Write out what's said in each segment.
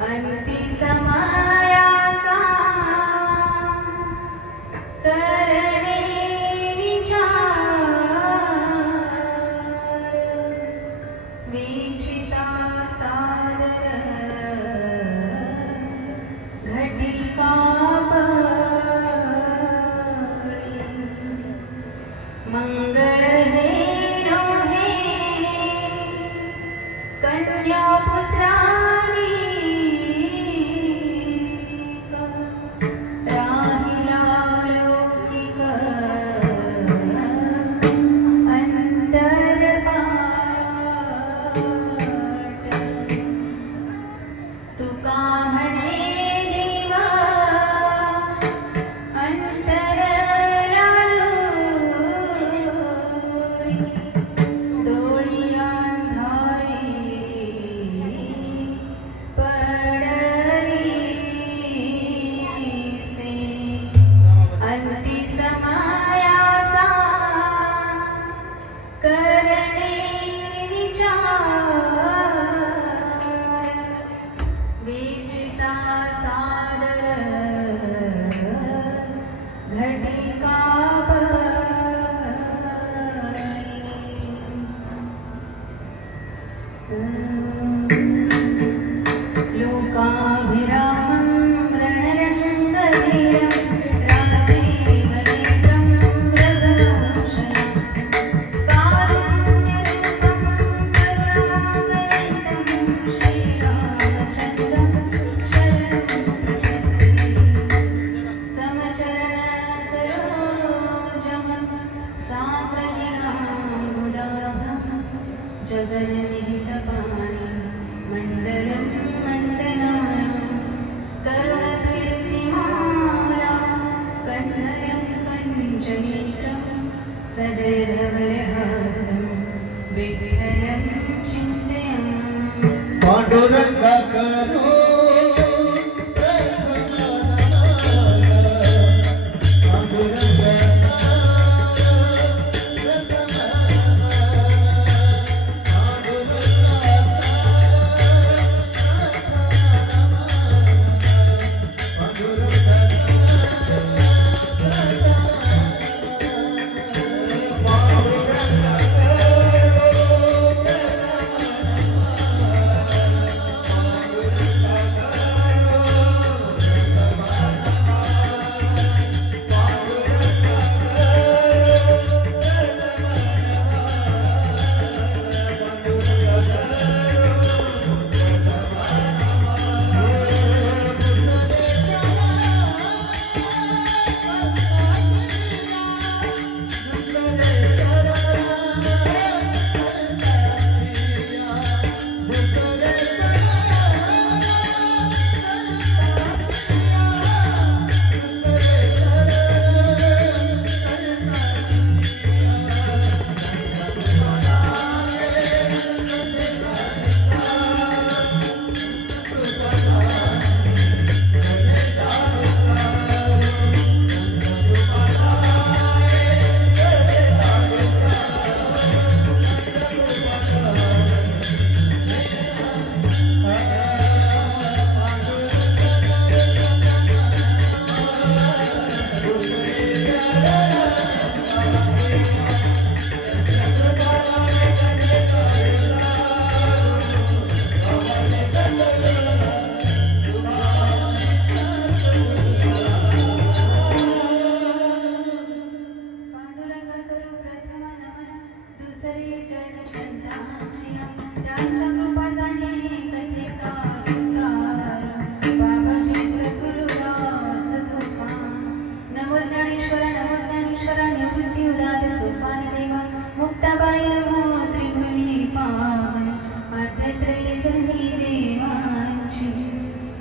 अंती समयाचा करणे विचार विचिता सादर घटिका मंगल हे रोहे कन्या पुत्रानी राहिला लौकिक अंतरपाट तुका म्हणे देवा अंतर डोळी अंधारी पडरीसे अंती समयाचा करणे विचार विचिता सादर घटिका लोकाभिरामं रणरङ्गधीरं राजीवनेत्रं मृगभूषणं कारुण्यरूपं करुणाकरं श्रीरामचन्द्रं शरणं समचरणसरोजं सान्द्रहिलामुदाभं जगन्निहितपाणि मण्डलं मण्डनानं तरुणतुलसीमाला कन्धरं कञ्चनेत्रं सदैवलहासं विठ्ठलं चिन्तयामि पांडुरंगा करो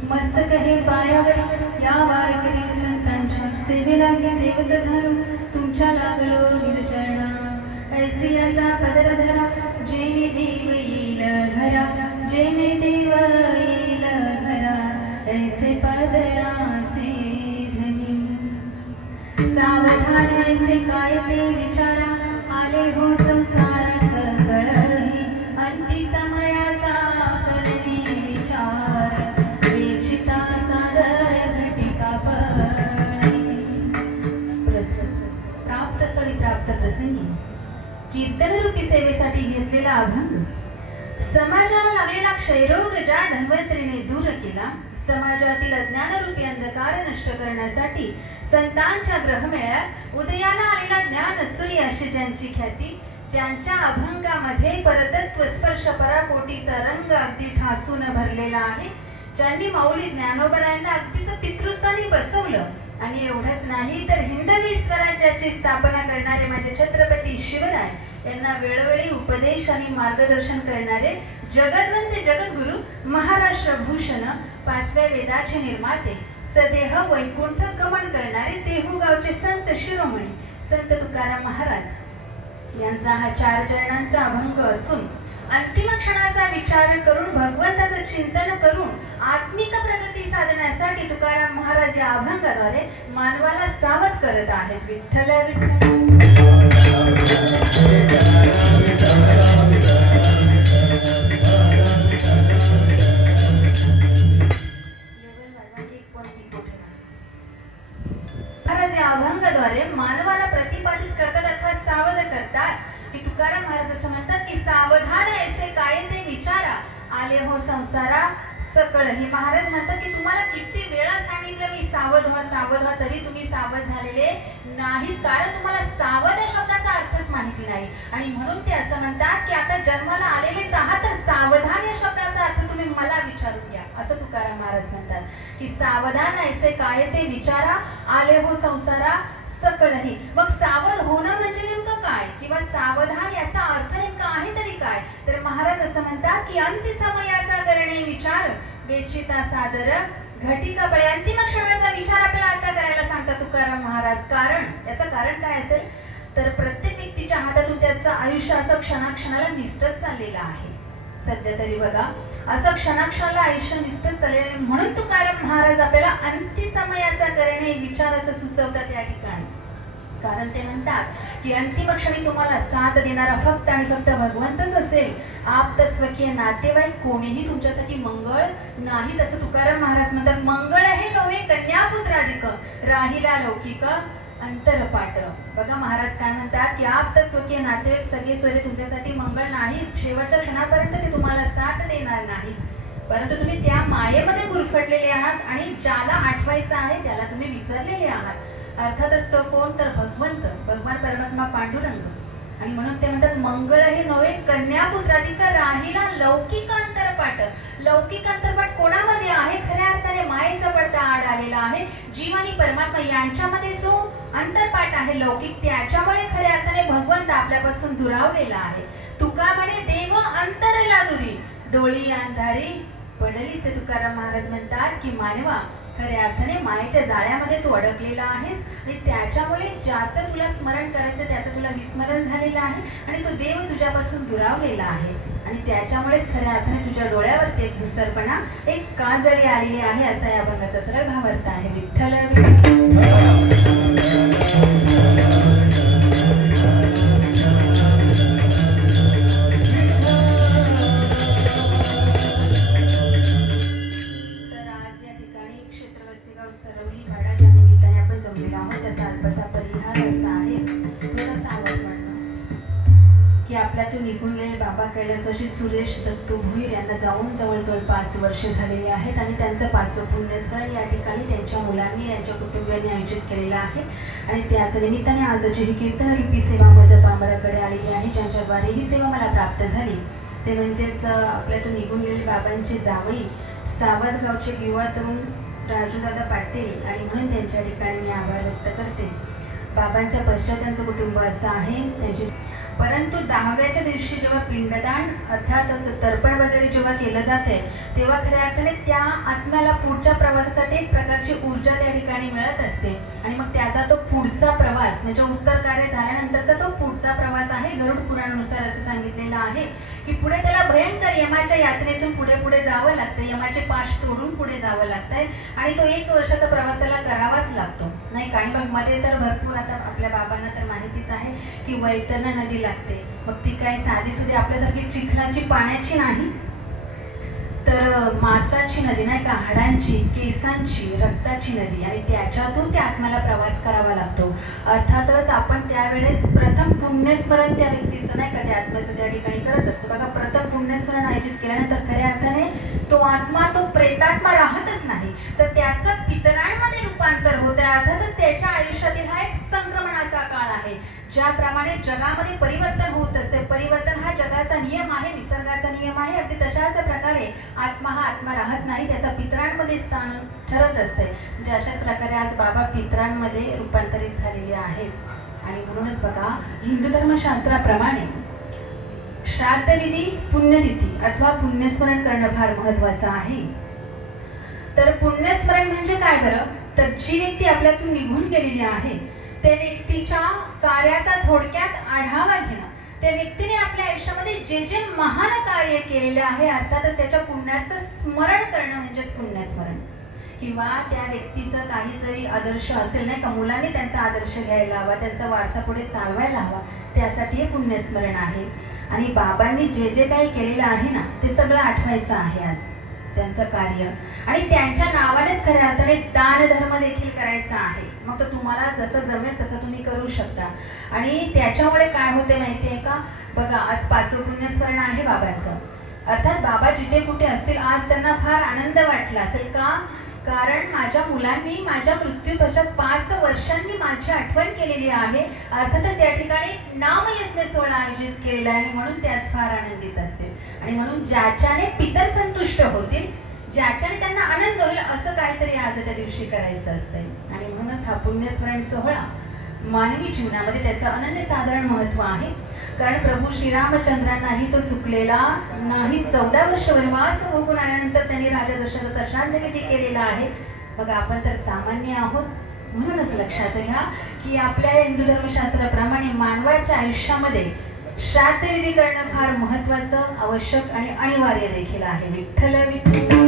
मस्तक हे पायावर या वारकरी संतांच्या सेवेलागी सेवक झालो तुमच्या लागलो निजचरणा ऐसी याचा पदर धरा जेणे देव येईल घरा जेणे देव येईल घरा ऐसे पदराचे धनी सावधान ऐसे काय ते विचारा आले हो संसारा सकळ अंती समयाचा करणे विचार कीर्तनरूपी सेवेसाठी घेतलेला अभंग. समाजाला लागलेला क्षयरोग ज्या धन्वंतरीने दूर केला, समाजातील अज्ञानरूपी अंधकार नष्ट करण्यासाठी संतांच्या ग्रहमेळ्यात उदयाला आलेला ज्ञान सूर्य अशी ज्यांची ख्याती, ज्यांच्या अभंगामध्ये परतत्व स्पर्श पराकोटीचा रंग अगदी ठासून भरलेला आहे, ज्यांनी माऊली ज्ञानोबरायांना अगदीच पितृस्थानी बसवलं. आणि एवढंच नाही तर हिंदवी स्वराज्याची स्थापना करणारे माझे छत्रपती शिवराय यांना वेळोवेळी उपदेश आणि मार्गदर्शन करणारे जगद्वंत जगद्गुरु महाराष्ट्र भूषण, 5व्या वेदाचे निर्माते, सदेह वैकुंठ गमन करणारे देहूगावचे संत शिरोमणी संत तुकाराम महाराज यांचा हा 4 चरणांचा अभंग असून अंतिम क्षणाचा विचार करून भगवंताचं चिंतन करून आत्मिक प्रगती साधण्यासाठी तुकाराम महाराज या अभंगाद्वारे मानवाला सावध करत आहेत. विठ्ठल महाराज या अभंगाद्वारे मानवाला प्रतिपादित करतात अथवा सावध करतात की तुकाराम महाराज असं म्हणतात की सावधान ऐसे कायदे विचारा आले हो संसारा सकळ. ही महाराज म्हणतात की तुम्हाला किती वेळा सांगितलं मी सावध व्हा तरी तुम्ही सावध झालेले नाहीत, कारण तुम्हाला सावध शब्दाचा अर्थच माहिती नाही. आणि म्हणून ते असं म्हणतात की आता जन्माला आलेलेच आहात तर सावधान या शब्दाचा अर्थ तुम्ही मला विचारून घ्या, असं तुकाराम महाराज म्हणतात की सावधान ऐसे कायदे विचारा आले हो संसारा सकळही. मग सावध होणं म्हणजे नेमकं काय किंवा सावधान याचा अर्थ नेमका आहे तरी काय, तर महाराज असं म्हणतात की अंती समयाचा करणे विचार बेचिता सादर घटी कपडे. अंतिम क्षणाचा विचार आपल्याला आता करायला सांगतात तुकाराम महाराज. कारण याचं कारण काय असेल तर प्रत्येक व्यक्तीच्या हातातून त्याचं आयुष्य असं क्षणाक्षणाला निष्ठत चाललेलं आहे. सध्या तरी बघा असं क्षणाक्षणाला आयुष्य निष्ठत चाललेलं आहे. म्हणून तुकाराम महाराज आपल्याला अंती समयाचा करणे विचार असं सुचवतात या ठिकाणी. कारण ते म्हणतात की अंतिम क्षणी तुम्हाला साथ देणारा फक्त आणि फक्त भगवंतच असेल. आप्त स्वकीय नातेवाईक कोणीही तुमच्यासाठी मंगळ नाही, तसं तुकाराम महाराज म्हणतात. मंगळ हे नव्हे कन्यापुत्राधिक राहिला लौकिक अंतरपाट. बघा महाराज काय म्हणतात की आप्त स्वकीय नातेवाईक सगळे सोयरे तुमच्यासाठी मंगळ नाहीत, शेवटच्या क्षणापर्यंत ते तुम्हाला साथ देणार नाहीत, परंतु तुम्ही त्या मायेमध्ये गुरफटलेले आहात आणि ज्याला आठवायचं आहे त्याला तुम्ही विसरलेले आहात. अर्थातच तो कोण तर भगवंत, भगवान परमात्मा पांडुरंग. आणि म्हणून ते म्हणतात मंगळ हे नव्हे कन्यापुत्राधिक राहिला लौकिक अंतरपाट. लौकिक अंतरपाट कोणामध्ये आहे, खऱ्या अर्थाने मायेचा पडदा आड आलेला आहे. जीव आणि परमात्मा यांच्यामध्ये जो अंतरपाट आहे लौकिक, त्याच्यामुळे खऱ्या अर्थाने भगवंत आपल्यापासून दुरावलेला आहे. तुका म्हणे देव अंतरला दुरी डोळी अंधारी पडली से. तुकाराम महाराज म्हणतात की मानवा खऱ्या अर्थाने मायेच्या जाळ्यामध्ये तू अडकलेला आहेस आणि त्याच्यामुळे ज्याचं तुला स्मरण करायचं त्याचं तुला विस्मरण झालेलं आहे आणि तो देव तुझ्यापासून दुरावलेला आहे. आणि त्याच्यामुळेच खऱ्या अर्थाने तुझ्या डोळ्यावरती एक धुसरपणा, एक काजळी आलेली आहे, असा या अभंगाचा सरळ भावार्थ आहे. विठ्ठल सरवली वाडा ज्या निमित्ताने आपण जमलेलो आहोत त्याचा अल्पसा परिहार असा आहे. थोडासा आवाज वाढला की आपल्यातून निघून गेलेले बाबा कैलासवासी सुरेश दत्तू भुईर यांना जाऊन जवळजवळ 5 वर्ष झालेली आहेत आणि त्यांचं 5वं पुण्यस्थळ या ठिकाणी त्यांच्या मुलांनी यांच्या कुटुंबियांनी आयोजित केलेलं आहे. आणि त्याच निमित्ताने आजची ही कीर्तनरूपी सेवा माझ्या पामराकडे आलेली आहे, ज्यांच्याद्वारे ही सेवा मला प्राप्त झाली. ते म्हणजेच आपल्यातून निघून गेलेले बाबांचे जावई सावधगावचे युवा तरुण राजूदादा पाटील. आणि म्हणून त्यांच्या ठिकाणी मी आभार व्यक्त करते. बाबांच्या पश्चात त्यांचं कुटुंब असं आहे त्यांचे. परंतु 10व्याच्या दिवशी जेव्हा पिंडदान अर्थातच तर्पण वगैरे जेव्हा केलं जाते तेव्हा खऱ्या अर्थाने त्या आत्म्याला पुढच्या प्रवासासाठी एक प्रकारची ऊर्जा त्या ठिकाणी मिळत असते. आणि मग त्याचा तो पुढचा प्रवास म्हणजे उत्तर कार्य झाल्यानंतरचा तो पुढचा प्रवास आहे. गरुड पुराणानुसार असं सांगितलेलं आहे की पुढे त्याला भयंकर यमाच्या यात्रेतून पुढे जावं लागतं, यमाचे पाश तोडून पुढे जावं लागतंय आणि तो 1 वर्षाचा प्रवास त्याला करावाच लागतो नाही का. आणि मग मध्ये तर भरपूर आता आपल्या बाबांना तर माहितीच आहे की वैतरणा नदी लागते. मग ती काय साधी सुधी आपल्यासारखी चिखलाची पाण्याची नाही, तर मांसाची नदी नाही का, हाडांची, केसांची, रक्ताची नदी, आणि त्याच्यातून त्या आत्म्याला प्रवास करावा लागतो. अर्थातच आपण त्यावेळेस प्रथम पुण्यस्मरण त्या व्यक्तीचं नाही का, त्या आत्म्याचं त्या ठिकाणी करत असतो. बघा, प्रथम पुण्यस्मरण आयोजित केल्यानंतर खऱ्या अर्थाने तो आत्मा, तो प्रेतात्मा राहतच नाही, तर त्याचं पितरांमध्ये रूपांतर होतं. अर्थातच त्याच्या आयुष्यातील हा एक संक्रमणाचा काळ आहे. ज्याप्रमाणे जगामध्ये परिवर्तन होत असते, परिवर्तन हा जगाचा नियम आहे, निसर्गाचा नियम आहे, अगदी तशाच प्रकारे आत्मा हा आत्मा राहत नाही, त्याचा पितरांमध्ये स्थान ठरत असते. म्हणजे अशाच प्रकारे आज बाबा पितरांमध्ये रूपांतरित झालेले आहेत. आणि म्हणूनच बघा, हिंदू धर्मशास्त्राप्रमाणे श्राद्धविधी, पुण्यतिथी अथवा पुण्यस्मरण करणं फार महत्वाचं आहे. तर पुण्यस्मरण म्हणजे काय बरं, तर जी व्यक्ती आपल्यातून निघून गेलेली आहे त्या व्यक्तीच्या कार्याचा थोडक्यात आढावा घेणं, त्या व्यक्तीने आपल्या आयुष्यामध्ये जे जे महान कार्य केलेले आहे अर्थातच त्याच्या पुण्याचं स्मरण करणं म्हणजेच पुण्यस्मरण. किंवा त्या व्यक्तीचं काही जरी आदर्श असेल नाही का, मुलांनी त्यांचा आदर्श घ्यायला हवा, त्यांचा वारसा पुढे चालवायला हवा, त्यासाठी हे पुण्यस्मरण आहे. आणि बाबांनी जे जे काही केलेलं आहे ना, ते सगळं आठवायचं आहे आज, त्यांचं कार्य. आणि त्यांच्या नावानेच खऱ्या अर्थाने दान धर्म देखील करायचा आहे. मग तर तुम्हाला जसं जमेल तसं तुम्ही करू शकता. आणि त्याच्यामुळे काय होते माहिती आहे का, बघा, आज 5वं पुण्यस्मरण आहे बाबांचं. अर्थात बाबा जिथे कुठे असतील आज त्यांना फार आनंद वाटला असेल का, कारण माझ्या मुलांनी माझ्या मृत्यूपश्चात 5 वर्षांनी माझी आठवण केलेली आहे. अर्थातच या ठिकाणी नामयज्ञ सोहळा आयोजित केलेला आहे आणि म्हणून त्याच फार आनंदित असतील. आणि म्हणून ज्याच्याने पितर संतुष्ट होतील, ज्याच्याने त्यांना आनंद होईल, असं काहीतरी आजच्या दिवशी करायचं असतंय. आणि म्हणूनच हा पुण्यस्मरण सोहळा मानवी जीवनामध्ये त्याचं अनन्यसाधारण महत्त्व आहे. कारण प्रभू श्रीरामचंद्रांनाही तो चुकलेला नाही. 14 वर्ष वनवास भोगून आल्यानंतर त्यांनी राजा दशरथ श्राद्धविधी केलेला आहे. बघा, आपण तर सामान्य आहोत. म्हणूनच लक्षात घ्या की आपल्या हिंदू धर्मशास्त्राप्रमाणे मानवाच्या आयुष्यामध्ये श्राद्धविधी करणं फार महत्त्वाचं, आवश्यक आणि अनिवार्य देखील आहे. विठ्ठल विठ्ठल.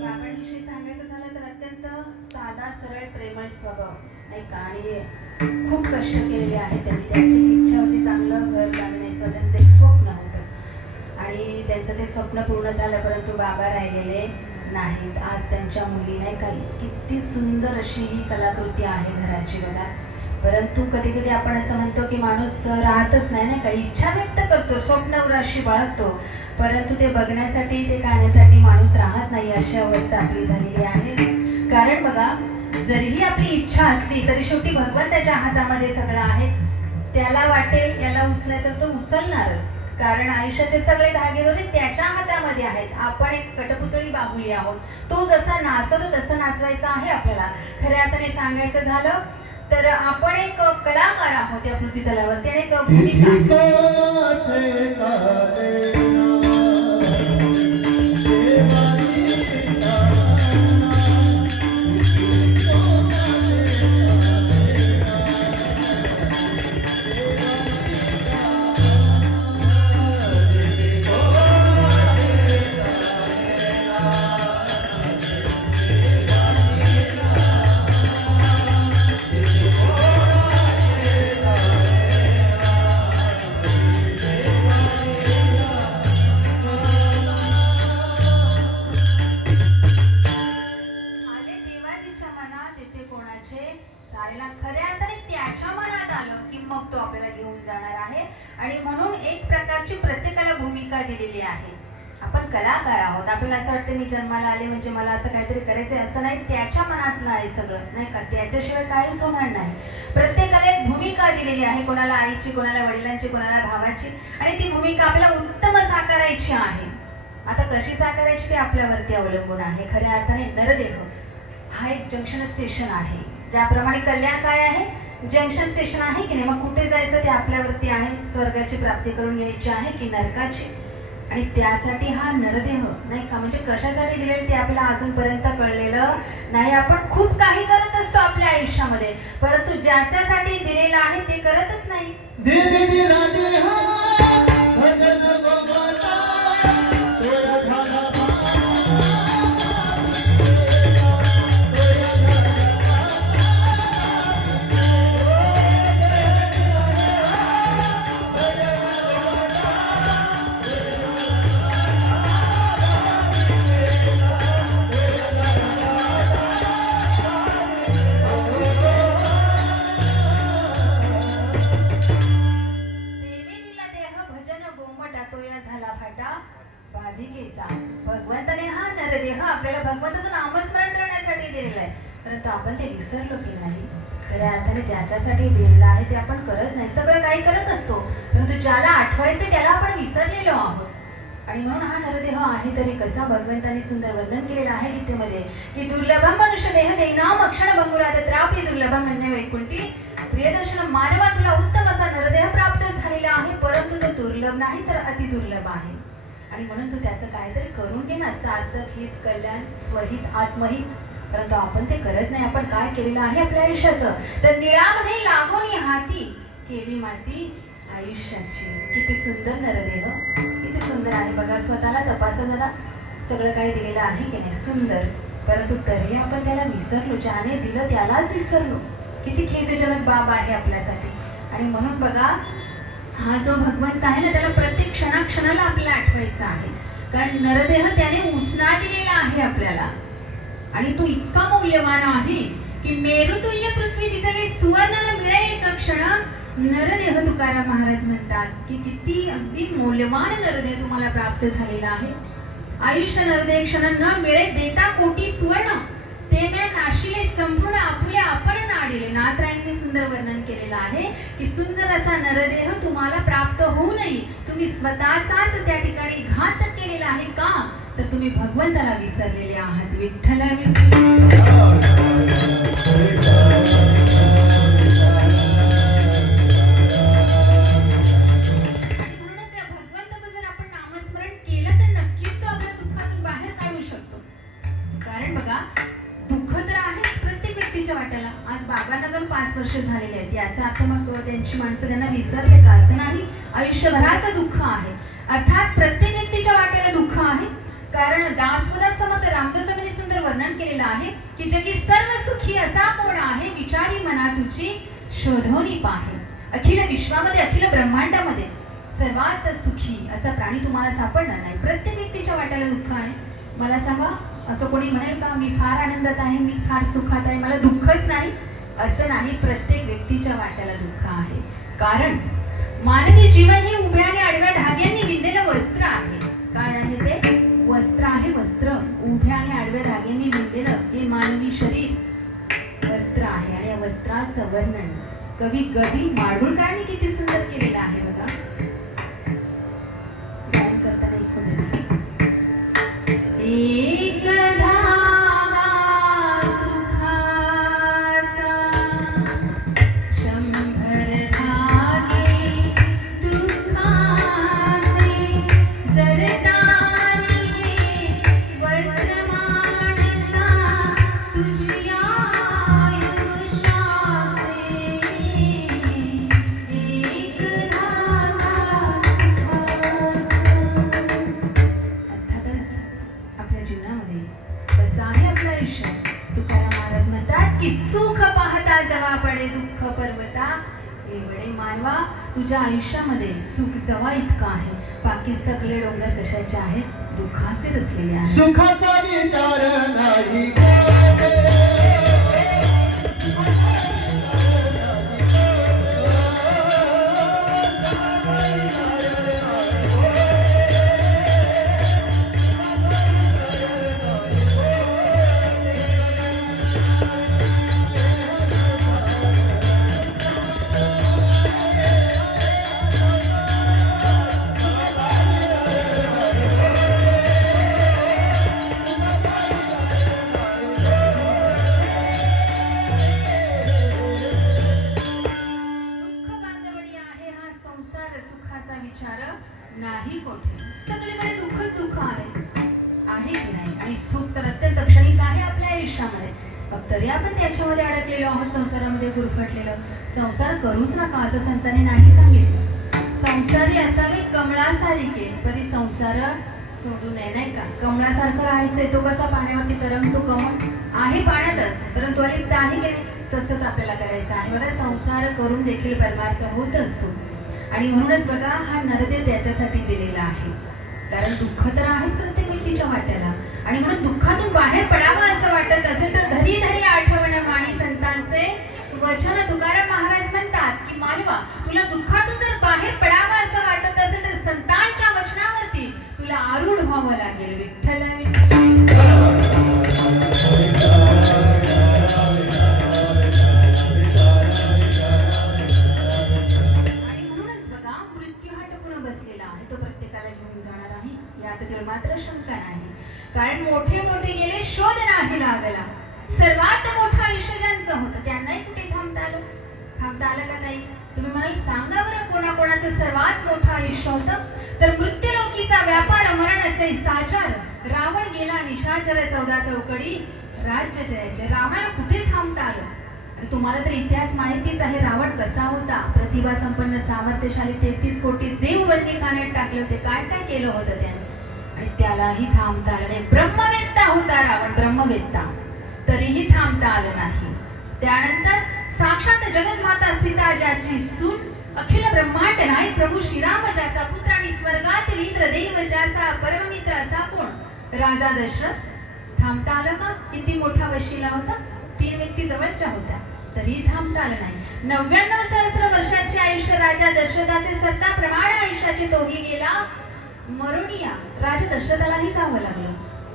बाबांविषयी सांगायचं झालं तर अत्यंत साधा, सरळ, प्रेमळ स्वभाव नाही का, आणि खूप कष्ट केलेले आहेत त्यांनी. त्यांची इच्छा होती चांगलं घर बांधण्याचं, त्यांचं एक स्वप्न होतं आणि त्यांचं ते स्वप्न पूर्ण झालं, परंतु बाबा राहिलेले नाहीत. आज त्यांच्या मुली नाही का, किती सुंदर अशी ही कलाकृती आहे घराची बघा. परंतु कधी कधी आपण असं म्हणतो की माणूस राहतच नाही का, इच्छा व्यक्त करतो, स्वप्न उराशी बाळगतो, परंतु ते बघण्यासाठी, ते गाण्यासाठी माणूस राहत नाही, अशी अवस्था आपली झालेली आहे. कारण बघा, जरीही आपली इच्छा असली तरी शेवटी भगवंताच्या हातामध्ये सगळं आहे. त्याला वाटेल याला उचलायचं तो उचलणारच, कारण आयुष्याचे सगळे धागेदोरे त्याच्या हातामध्ये आहेत. आपण एक कटपुतळी बाहुली आहोत. तो जसा नाचतो तसं नाचवायचं आहे आपल्याला. खऱ्या अर्थाने सांगायचं झालं तर आपण एक कलाकार आहोत या पृथ्वीतलावर. त्याने एक भूमिका सारेला खऱ्या अर्थाने त्याच्या मनात आलं की मग तो आपल्याला घेऊन जाणार आहे. आणि म्हणून एक प्रकारची प्रत्येकाला भूमिका दिलेली आहे. आपण कलाकार आहोत. आपल्याला असं वाटतं मी जन्माला आले म्हणजे मला असं काहीतरी करायचंय, असं नाही. त्याच्या मनातलं आहे सगळं नाही का, त्याच्याशिवाय काहीच होणार नाही. प्रत्येकाला एक भूमिका दिलेली आहे, कोणाला आईची, कोणाला वडिलांची, कोणाला भावाची, आणि ती भूमिका आपल्याला उत्तम साकारायची आहे. आता कशी साकारायची ते आपल्यावरती अवलंबून आहे. खऱ्या अर्थाने नरदेह हा एक जंक्शन स्टेशन आहे. ज्याप्रमाणे कल्याण काय आहे, जंक्शन स्टेशन आहे की नाही. मग कुठे जायचं ते आपल्यावरती आहे. स्वर्गाची प्राप्ती करून घ्यायची आहे की नरकाची, आणि त्यासाठी हा नरदेह नाही का, म्हणजे कशासाठी दिलेलं ते आपल्याला अजूनपर्यंत कळलेलं नाही. आपण खूप काही करत असतो आपल्या आयुष्यामध्ये, परंतु ज्याच्यासाठी दिलेलं आहे ते करतच नाही. आपल्याला भगवंताचं नामस्मरण करण्यासाठी दिलेलं आहे, परंतु आपण ते विसरलो की नाही. खऱ्या अर्थाने ज्याच्यासाठी दिलेलं आहे ते आपण करत नाही. सगळं काही करत असतो, परंतु ज्याला आठवायचे त्याला आपण विसरलेलो आहोत. आणि म्हणून हा नरदेह आहे तरी कसा भगवंतांनी सुंदर वर्णन केलेलं आहे गीतेमध्ये की दुर्लभम मनुष्य देह देनाम अक्षण भंगुरात त्रापी दुर्लभम म्हणणे वैकुंठी. प्रियदर्शन मानवा तुला उत्तम असा नरदेह प्राप्त झालेला आहे, परंतु तो दुर्लभ नाही तर अति दुर्लभ आहे. आणि म्हणून तू त्याचं काहीतरी करून घे ना, सार्थक हित कल्याण स्वहित आत्महित. परंतु आपण ते करत नाही. आपण काय केलेलं आहे आपल्या आयुष्याचं, तर निळामध्ये लागून हाती केली माती आयुष्याची. किती सुंदर नरदेह, किती सुंदर आहे बघा. स्वतःला तपासा जरा, सगळं काही दिलेलं आहे की नाही, सुंदर. परंतु तरी आपण त्याला विसरलो, ज्याने दिलं त्यालाच विसरलो. किती खेदजनक बाब आहे आपल्यासाठी. आणि म्हणून बघा, हा जो भगवंत आहे ना, त्याला प्रत्येक क्षणाक्षणाला आपल्याला आठवायचं आहे. कारण नरदेह त्याने उसना दिलेला आहे आपल्याला. आणि तो इतका मौल्यवान आहे की मेरुतुल्य पृथ्वी तिथले सुवर्ण मिळे एक क्षण. नरदेह तुकाराम महाराज म्हणतात की किती अगदी मौल्यवान नरदेह तुम्हाला प्राप्त झालेला आहे. आयुष्य नरदेह क्षण न मिळे देता कोटी सुवर्ण ते मैं नाशिले संपूर्ण आपुले आपण नाडिले. नाथरायांनी सुंदर वर्णन केलेलं आहे की सुंदर असा नरदेह तुम्हाला प्राप्त होऊ नये, तुम्ही स्वतःचाच त्या ठिकाणी घात केलेला आहे. का तर तुम्ही भगवंताला विसरलेले आहात. विठ्ठल वाट्याला. आज बाबांना जर 5 वर्ष झालेले आहेत, याचा अर्थ मग त्यांची माणसं त्यांना विसरले का? असं नाही. आयुष्यभराचं दुःख आहे. अर्थात प्रत्येक व्यक्तीच्या वाट्याला दुःख आहे. कारण दासपदात समर्थ रामदासांनी सुंदर वर्णन केलेलं आहे की जगी सर्व सुखी असा कोण आहे, विचारी मना तुझी शोधोनी पाहे. अखिल विश्वामध्ये, अखिल ब्रह्मांडामध्ये सर्वात सुखी असा प्राणी तुम्हाला सापडणार नाही. प्रत्येक व्यक्तीच्या वाट्याला दुःख आहे. मला सांगा, असं कोणी म्हणेल का मी फार आनंदात आहे, मी फार सुखात आहे, मला दुःखच नाही? असं नाही. प्रत्येक व्यक्तीच्या वाट्याला दुःख आहे. कारण मानवी जीवन हे उभ्या आणि आडव्या धाग्यांनी विणलेलं वस्त्र आहे. काय आहे ते? वस्त्र आहे. वस्त्र उभ्या आणि आडव्या धाग्यांनी विणलेलं हे मानवी शरीर वस्त्र आहे. आणि या वस्त्राचं वर्णन कवी गदी माडगुळकरांनी किती सुंदर केलेलं आहे बघा. गायन करताना ऐकून घ्यायचं. एक धागा सुखाचा, 100 धागे दुःखाचे. जर तारी हे वस्त्र माणसा तुझ्या आयुष्याचे. एक धागा सुखाचा. आपल्या जीवनामध्ये कसं आहे आपलं आयुष्य? तुकाराम महाराज म्हणतात की सुख पाहता जवा पडे दुःख पर्वता. एवढे मानवा, तुझ्या आयुष्यामध्ये सुख जवा इतकं आहे, बाकी सगळे डोंगर कशाचे आहेत? दुःखाचे रचलेले आहेत. सुखाचा विचार नाही. नाही कोठे. सगळीकडे दुःखच दुःख आहे की नाही? आणि सुख तर अत्यंत क्षणिक आहे आपल्या आयुष्यामध्ये. मग तरी आपण त्याच्यामध्ये अडकलेलो आहोत, संसारामध्ये गुरफटलेलो. संसार करूच नका असं संतांनी नाही सांगितलं. संसारी असावे कमळासारखे, परी संसार सोडू नये, नाही का? कमळासारखं राहायचंय. तो कसा पाण्यावरती तरंगतो, कमळ आहे पाण्यातच, परंतु अलिप्त आहे की नाही? तसंच आपल्याला करायचं आहे बघा. संसार करून देखील परमार्थ होत असतो. आणि म्हणूनच बघा, हा नरदेव त्याच्यासाठी दिलेला आहे. कारण दुःख तर आहेच प्रत्येक व्यक्तीच्या वाट्याला. आणि म्हणून दुःखातून बाहेर पडावं असं वाटत असेल तर धरी धरी आठवण माणी संतांचे वचन. तुकाराम महाराज म्हणतात की मानवा, तुला दुःखातून जर बाहेर पडावं असं वाटत असेल तर संतांच्या वचनावरती तुला आरूढ व्हावं लागेल. विठ्ठल बसलेला आहे तो प्रत्येकाला घेऊन जाणार आहे, यात तर मात्र शंका नाही. कारण मोठे मोठे गेले शोध नाही लागला. सर्वात मोठं आयुष्य ज्यांचं होतं त्यांनाही कुठे थांबता आलं का ताई? तुम्ही मला सांगा बरं, कोणाकोणाचं सर्वात मोठं आयुष्य होतं? तर मृत्यूलोकीचा व्यापार मरण असे साचार, रावण गेला निशाचर 14 चौकडी, राज्य जयाचे. रावणाला कुठे थांबता आलं? आणि तुम्हाला तर इतिहास माहितीच आहे, रावण कसा होता. प्रतिभा संपन्न, सामर्थ्यशाली, 33 कोटी देव बंदीखान्यात टाकले होते. काय काय केलं होतं त्याने, आणि त्यालाही थांबता आलं नाही. ब्रह्मवेत्ता होता रावण, ब्रह्मवेत्ता, तरीही थांबता आलं नाही. त्यानंतर साक्षात जगन्माता सीता ज्याची सून, अखिल ब्रह्मांड नाही प्रभू श्रीराम ज्याचा पुत्र, आणि स्वर्गातील इंद्रदेव ज्याचा परममित्र असा कोण? राजा दशरथ. थांबता आलं का? किती मोठा वशिला होता, 3 व्यक्ती जवळच्या होत्या, तरी थांबता आलं नाही. 99 सहस्र वर्षाचे आयुष्य राजा दशरथाचे, सत्ता प्रमाण आयुष्याचे तोही गेला मरुनिया. राजा दशरथालाही जावं लागलं.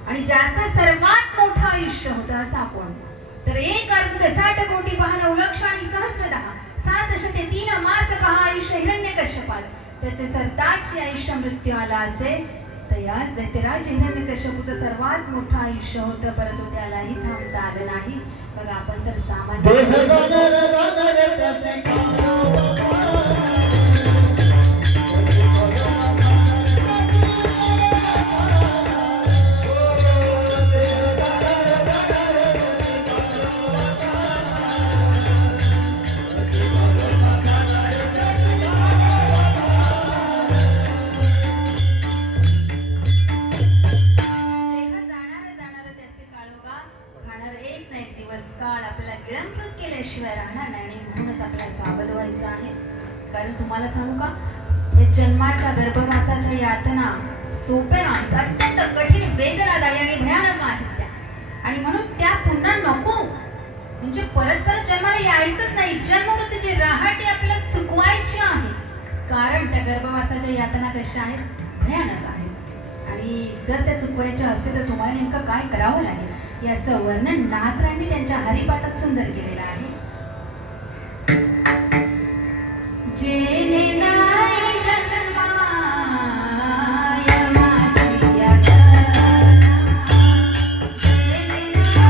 आणि ज्याचं सर्वात मोठं आयुष्य होतं असा कोण? तर 1 अर्बुद 60 कोटी पहा, 9 लक्ष आणि सहस्रदहा, 7 शते 3 मास पहा आयुष्य हिरण्यकश्यपास. त्याचे सरताचे आयुष्य मृत्यू आला असे, तयास दैत्यराज हिरण्यकश्यपूचं सर्वात मोठं आयुष्य होतं, परंतु त्यालाही थांबता आलं नाही. बघा, आपण तर सामान्य शिवाय राहणार नाही. आणि म्हणूनच आपल्याला सावध व्हायचं आहे. कारण तुम्हाला सांगू का, या जन्माच्या गर्भवासाच्या यातना सोप्या नाहीत, अत्यंत कठीण, वेदनादायी आणि भयानक आहेत त्या. आणि म्हणून त्या पुन्हा नको, म्हणजे परत परत जन्माला यायचंच नाही. जन्ममृत्यूची रहाटी आपल्याला चुकवायची आहे. कारण त्या गर्भवासाच्या यातना कशा आहेत? भयानक आहेत. आणि जर त्या चुकवायच्या असतील तर तुम्हाला नेमकं काय करावं लागेल याचं वर्णन नाथरांनी त्यांच्या हरिपाठात सुंदर केलेलं आहे. जेने नाही जन्मा यमाची यातना, जेने नाही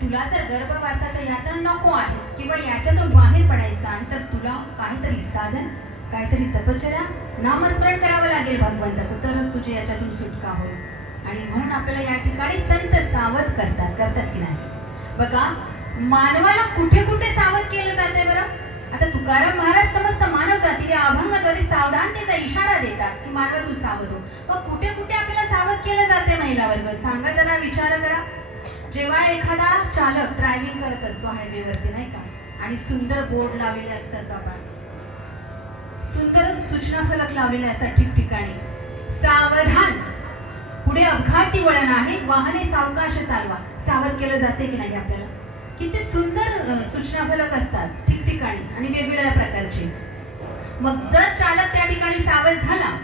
तुला जर गर्भवासाच्या यातना नको आहे किंवा याच्यातून बाहेर पडायचं आहे तर तुला काहीतरी साधन, काहीतरी तपश्चर्या, नामस्मरण करावं लागेल भगवंताचं, तरच तुझी याच्यातून सुटका होईल. आणि म्हणून आपल्याला या ठिकाणी संत सावध करतात की नाही. बघा, मानवाला कुठे कुठे सावध केलं जाते बरं. आता तुकाराम महाराज समस्त मानव जातीला अभंगाद्वारे सावधानतेचा इशारा देतात की मानवा तू सावध हो. मग कुठे कुठे आपल्याला सावध केलं जाते महिला वर्ग? सांगा जरा, विचार करा. जेव्हा एखादा चालक ड्रायव्हिंग करत असतो हायवेवरती, नाही का, आणि सुंदर बोर्ड लावलेले असतात बाबा, सुंदर सूचना फलक लावलेले असतात ठिकठिकाणी, सावधान, पुढे अपघाती वळण आहे, वाहने सावकाश चालवा, सावध केलं जाते की नाही आपल्याला? किती सुंदर सूचना फलक असतात ठिकठिकाणी आणि वेगवेगळ्या प्रकारचे. मग जर चालक त्या ठिकाणी सावध झाला,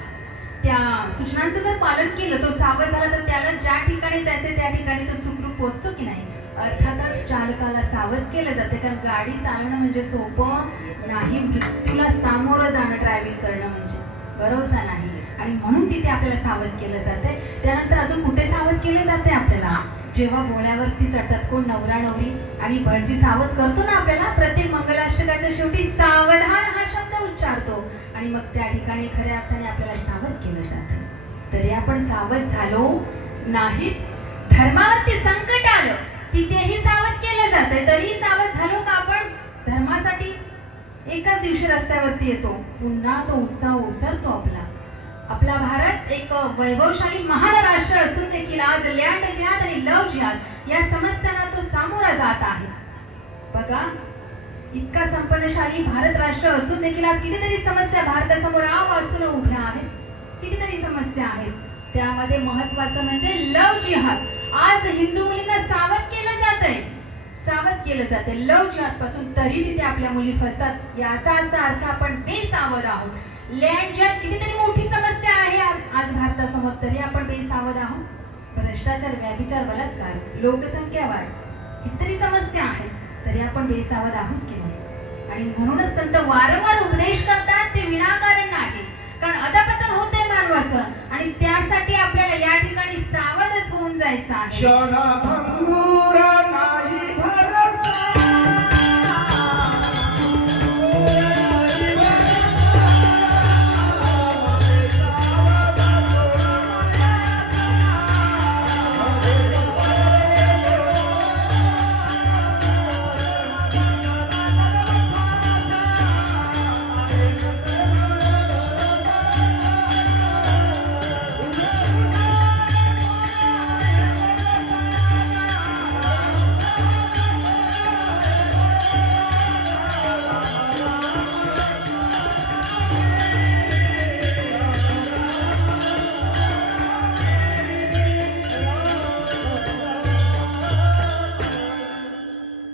त्या सूचनांचं जर पालन केलं, तो सावध झाला, तर त्याला ज्या ठिकाणी जायचं त्या ठिकाणी तो सुखरूप पोहोचतो की नाही? अर्थातच चालकाला सावध केलं जाते, कारण गाडी चालवणं म्हणजे सोपं नाही. मृत्यूला सामोरं जाणं, ड्रायव्हिंग करणं म्हणजे भरोसा नाही. आणि म्हणून तिथे आपल्याला सावध केलं जाते. त्यानंतर अजून कुठे सावध केले जाते आपल्याला? जेव्हा बोळ्यावरती चढतात कोण नवरा नवरी आणि भटजी सावध करतो ना आपल्याला, प्रत्येक मंगलाष्टकाच्या शेवटी सावधान हा शब्द उच्चारतो आणि मग त्या ठिकाणी खऱ्या अर्थाने आपल्याला सावध केलं जाते. तरी आपण सावध झालो नाहीत. धर्मावरती संकट आलं की तेही सावध केलं जातंय, तरी सावध झालो का आपण? धर्मासाठी एकाच दिवशी रस्त्यावरती येतो, पुन्हा तो उत्साह ओसरतो आपला. आपला भारत एक वैभवशाली महान राष्ट्र असून देखील आज लँड जिहाद आणि लव जिहाद या समस्यांना तो सामोरा जात आहे. बघा, इतका संपन्नशाली भारत राष्ट्र असून देखील आज कितीतरी समस्या भारतासमोर आवासून उभ्या आहेत. कितीतरी समस्या आहेत. त्यामध्ये महत्वाचं म्हणजे लव जिहाद. आज हिंदू मुलींना सावध केलं जातंय, सावध केलं जाते लव जिहाद पासून, तरी तिथे आपल्या मुली फसतात. याचाच अर्थ आपण बेसावध आहोत. लँड जिहाद कितीतरी मोठी समस्या आहे आज भारतासमोर, तरी आपण बेसावध आहोत. भ्रष्टाचार, व्याभिचार, बलात्कार, लोकसंख्या वाढ, कितीतरी समस्या आहेत, तरी आपण बेसावध आहोत की नाही? आणि म्हणूनच संत वारंवार उपदेश करतात, ते विनाकारण नाही. कारण अधपतन होते मानवाचं आणि त्यासाठी आपल्याला या ठिकाणी सावधच होऊन जायचं आहे. क्षणभंगुर